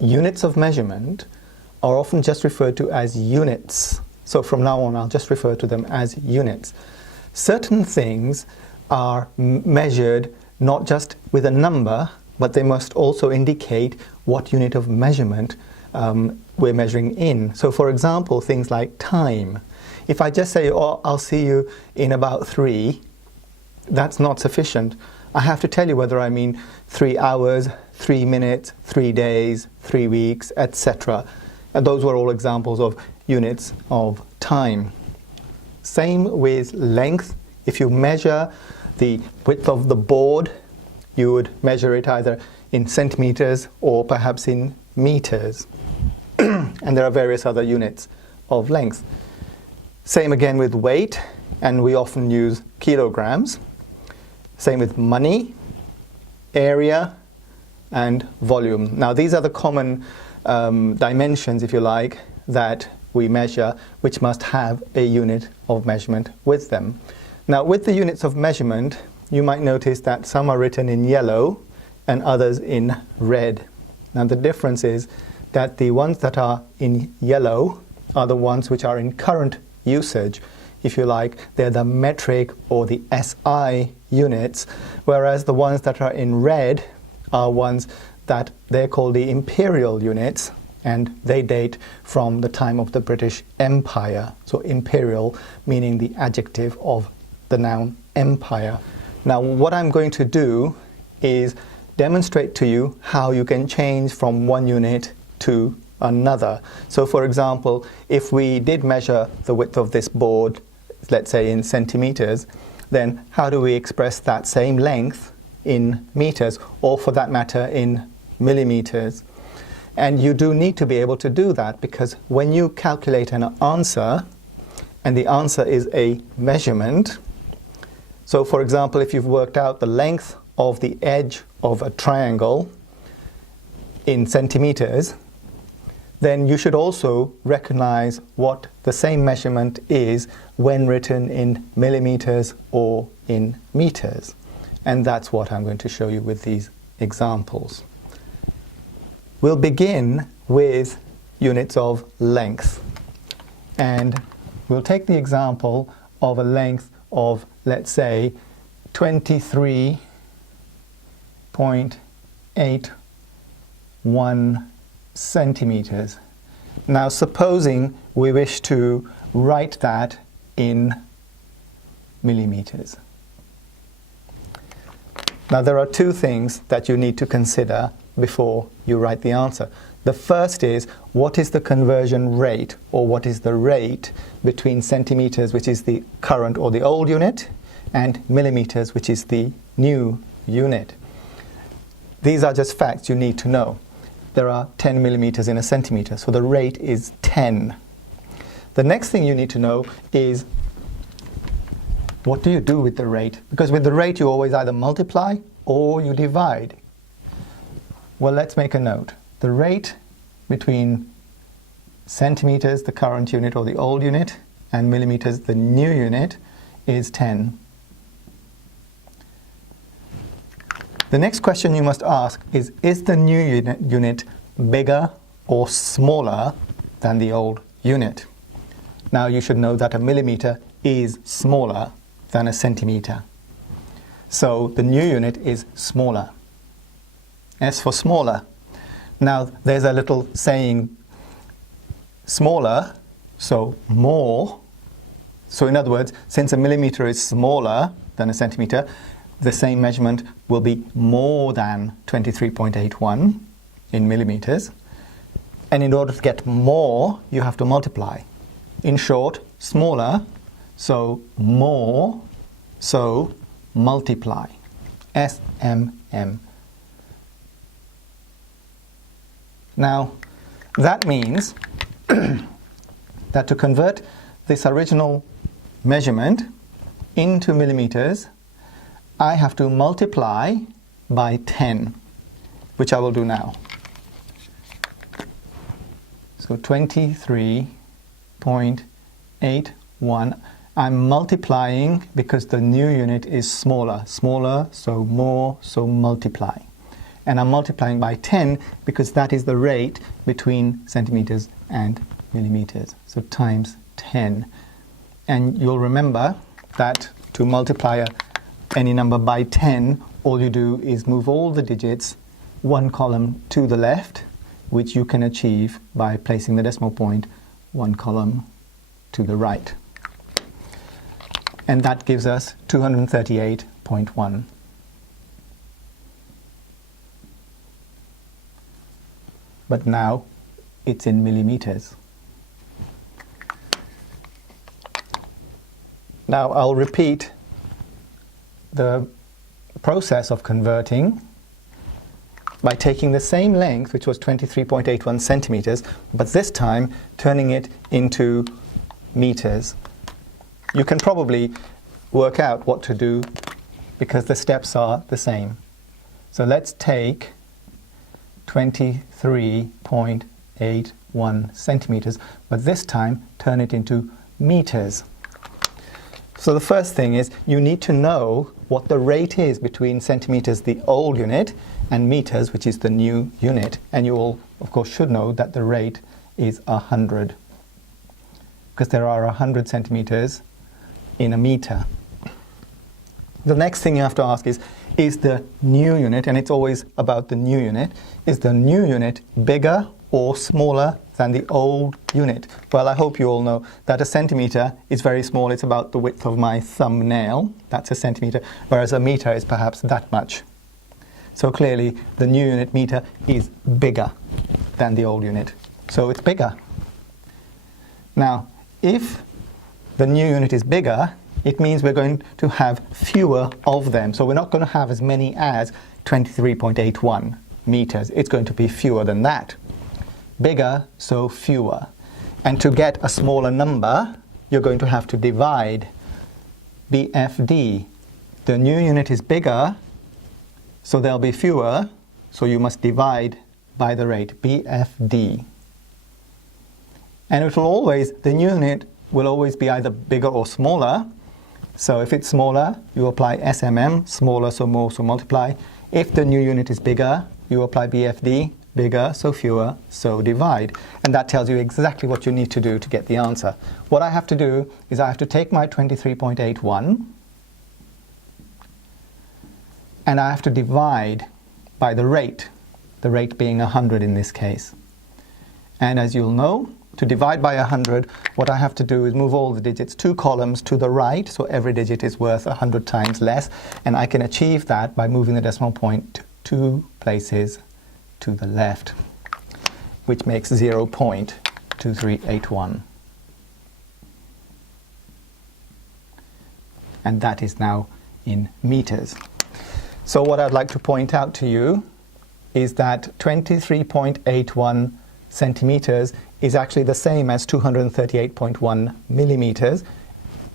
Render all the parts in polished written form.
units of measurement are often just referred to as units. So from now on, I'll just refer to them as units. Certain things are measured not just with a number, but they must also indicate what unit of measurement we're measuring in. So for example, things like time. If I just say, oh, I'll see you in about 3, that's not sufficient. I have to tell you whether I mean 3 hours, 3 minutes, 3 days, 3 weeks, etc. And those were all examples of units of time. Same with length. If you measure the width of the board, you would measure it either in centimeters or perhaps in meters. And there are various other units of length. Same again with weight, and we often use kilograms. Same with money, area, and volume. Now these are the common dimensions, if you like, that we measure, which must have a unit of measurement with them. Now with the units of measurement, you might notice that some are written in yellow and others in red. Now the difference is that the ones that are in yellow are the ones which are in current usage. If you like, they're the metric or the SI units, whereas the ones that are in red are ones that they're called the imperial units, and they date from the time of the British Empire. So imperial meaning the adjective of the noun empire. Now what I'm going to do is demonstrate to you how you can change from one unit to another. So for example, if we did measure the width of this board, let's say in centimeters, then how do we express that same length in meters, or for that matter in millimeters? And you do need to be able to do that, because when you calculate an answer, and the answer is a measurement, so for example, if you've worked out the length of the edge of a triangle in centimeters, then you should also recognize what the same measurement is when written in millimeters or in meters. And that's what I'm going to show you with these examples. We'll begin with units of length. And we'll take the example of a length of, let's say, 23.81 centimeters. Now supposing we wish to write that in millimeters. Now there are two things that you need to consider before you write the answer. The first is, what is the conversion rate, or what is the rate between centimeters, which is the current or the old unit, and millimeters, which is the new unit. These are just facts you need to know. There are 10 millimeters in a centimeter, so the rate is 10. The next thing you need to know is, what do you do with the rate? Because with the rate you always either multiply or you divide. Well, let's make a note. The rate between centimeters, the current unit or the old unit, and millimeters, the new unit, is 10. The next question you must ask is the new unit bigger or smaller than the old unit? Now you should know that a millimeter is smaller than a centimeter. So the new unit is smaller. S for smaller. Now there's a little saying, smaller, so more. So in other words, since a millimeter is smaller than a centimeter, the same measurement will be more than 23.81 in millimeters. And in order to get more, you have to multiply. In short, smaller, so more, so multiply. SMM. Now, that means that to convert this original measurement into millimeters, I have to multiply by 10, which I will do now. So 23.81. I'm multiplying because the new unit is smaller. Smaller, so more, so multiply. and I'm multiplying by 10 because that is the rate between centimeters and millimeters. So times 10. And you'll remember that to multiply any number by 10, all you do is move all the digits one column to the left, which you can achieve by placing the decimal point one column to the right. And that gives us 238.1. But now it's in millimeters. Now I'll repeat the process of converting by taking the same length, which was 23.81 centimeters, but this time turning it into meters. You can probably work out what to do because the steps are the same. So let's take 23.81 centimeters, but this time turn it into meters. So the first thing is you need to know what the rate is between centimeters, the old unit, and meters, which is the new unit. And you all, of course, should know that the rate is 100, because there are 100 centimeters in a meter. The next thing you have to ask is the new unit, and it's always about the new unit, is the new unit bigger or smaller than the old unit? Well, I hope you all know that a centimeter is very small. It's about the width of my thumbnail. That's a centimeter, whereas a meter is perhaps that much. So clearly, the new unit meter is bigger than the old unit. So it's bigger. Now, if the new unit is bigger, it means we're going to have fewer of them. So we're not going to have as many as 23.81 meters. It's going to be fewer than that. Bigger, so fewer. And to get a smaller number, you're going to have to divide BFD. The new unit is bigger, so there'll be fewer, so you must divide by the rate, BFD. And it will always, the new unit will always be either bigger or smaller. So if it's smaller, you apply SMM, smaller, so more, so multiply. If the new unit is bigger, you apply BFD, bigger, so fewer, so divide. And that tells you exactly what you need to do to get the answer. What I have to do is I have to take my 23.81 and I have to divide by the rate being 100 in this case. And as you'll know, to divide by 100, what I have to do is move all the digits 2 columns to the right, so every digit is worth 100 times less, and I can achieve that by moving the decimal point 2 places to the left, which makes 0.2381. And that is now in meters. So what I'd like to point out to you is that 23.81 centimeters is actually the same as 238.1 millimeters,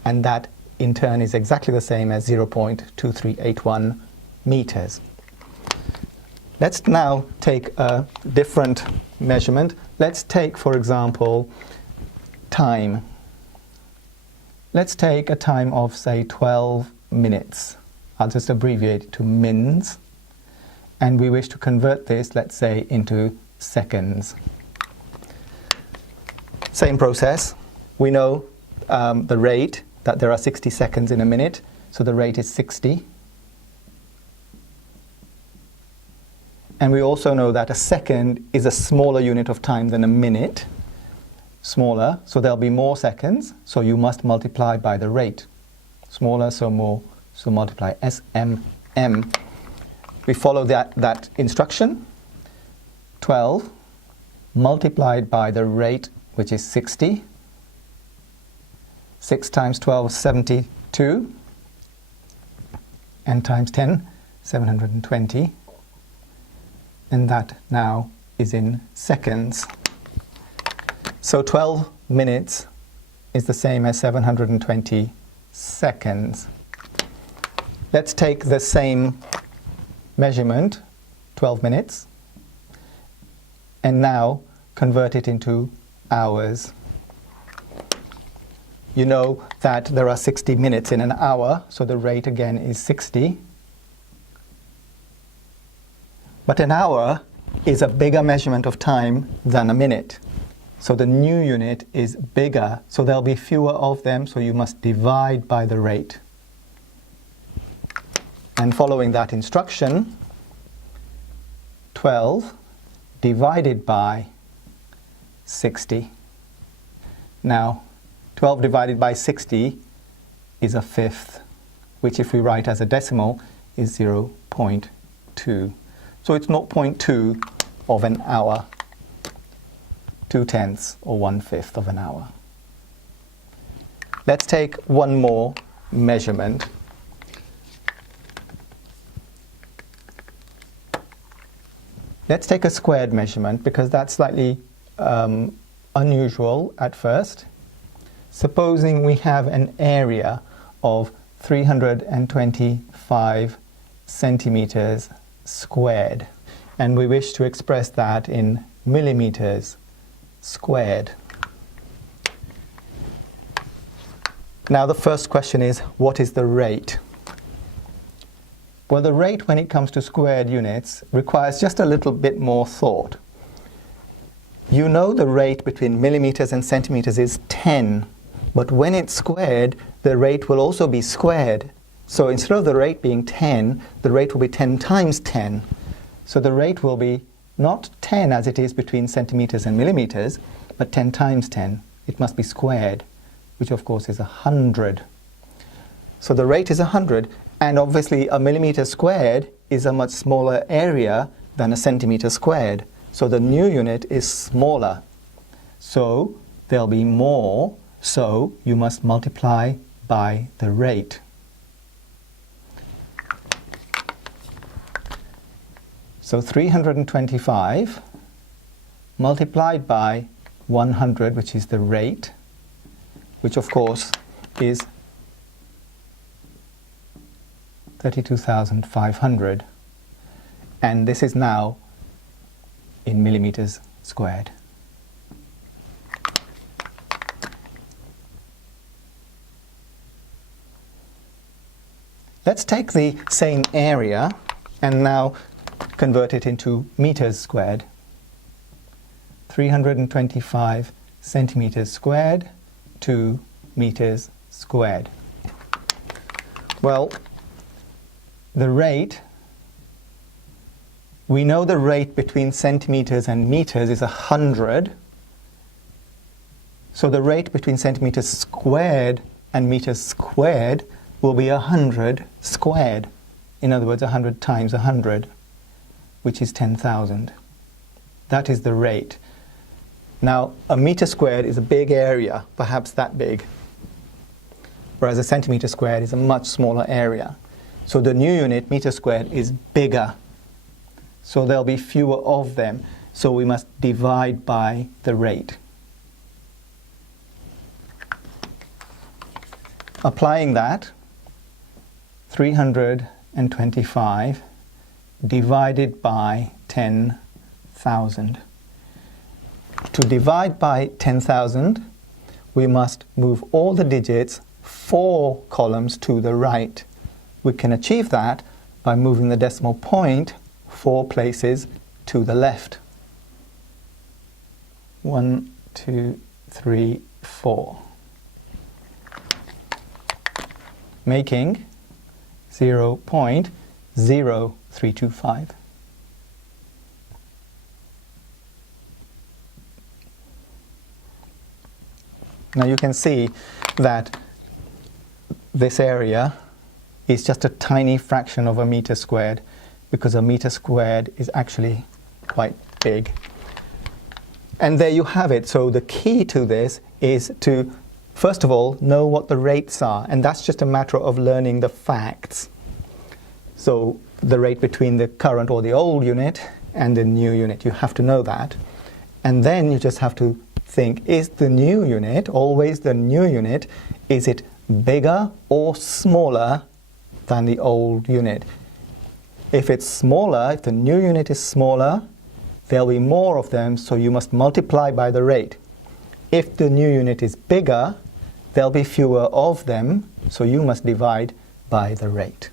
and that in turn is exactly the same as 0.2381 meters. Let's now take a different measurement. Let's take, for example, time. Let's take a time of, say, 12 minutes. I'll just abbreviate it to mins. And we wish to convert this, let's say, into seconds. Same process. We know the rate, that there are 60 seconds in a minute, so the rate is 60. And we also know that a second is a smaller unit of time than a minute. Smaller, so there'll be more seconds, so you must multiply by the rate. Smaller, so more, so multiply. SMM. We follow that instruction. 12 multiplied by the rate, which is 60. 6 times 12 is 72. And times 10, 720. And that now is in seconds. So 12 minutes is the same as 720 seconds. Let's take the same measurement, 12 minutes, and now convert it into hours. You know that there are 60 minutes in an hour, so the rate again is 60. But an hour is a bigger measurement of time than a minute. So the new unit is bigger, so there'll be fewer of them, so you must divide by the rate. And following that instruction, 12 divided by 60. Now, 12 divided by 60 is a fifth, which if we write as a decimal is 0.2. So it's 0.2 of an hour, 2/10 or 1/5 of an hour. Let's take one more measurement. Let's take a squared measurement because that's slightly unusual at first. Supposing we have an area of 325 centimeters squared, and we wish to express that in millimeters squared. Now the first question is, what is the rate? Well, the rate when it comes to squared units requires just a little bit more thought. You know the rate between millimeters and centimeters is 10, but when it's squared, the rate will also be squared. So instead of the rate being 10, the rate will be 10 times 10. So the rate will be not 10 as it is between centimeters and millimeters, but 10 times 10. It must be squared, which of course is 100. So the rate is 100, and obviously a millimeter squared is a much smaller area than a centimeter squared. So the new unit is smaller. So there'll be more, so you must multiply by the rate. So 325 multiplied by 100, which is the rate, which of course is 32,500. And this is now in millimeters squared. Let's take the same area and now convert it into meters squared. 325 centimeters squared to meters squared. Well, the rate, we know the rate between centimeters and meters is 100. So the rate between centimeters squared and meters squared will be 100 squared. In other words, 100 times 100, which is 10,000. That is the rate. Now, a meter squared is a big area, perhaps that big, whereas a centimeter squared is a much smaller area. So the new unit, meter squared, is bigger. So there'll be fewer of them. So we must divide by the rate. Applying that, 325 divided by 10,000. To divide by 10,000, we must move all the digits 4 columns to the right. We can achieve that by moving the decimal point 4 places to the left. 1, 2, 3, 4. Making 0.0325. Now you can see that this area is just a tiny fraction of a meter squared, because a meter squared is actually quite big. And there you have it. So the key to this is to, first of all, know what the rates are, and that's just a matter of learning the facts. So the rate between the current or the old unit and the new unit, you have to know that. And then you just have to think, is the new unit, always the new unit, is it bigger or smaller than the old unit? If it's smaller, if the new unit is smaller, there'll be more of them, so you must multiply by the rate. If the new unit is bigger, there'll be fewer of them, so you must divide by the rate.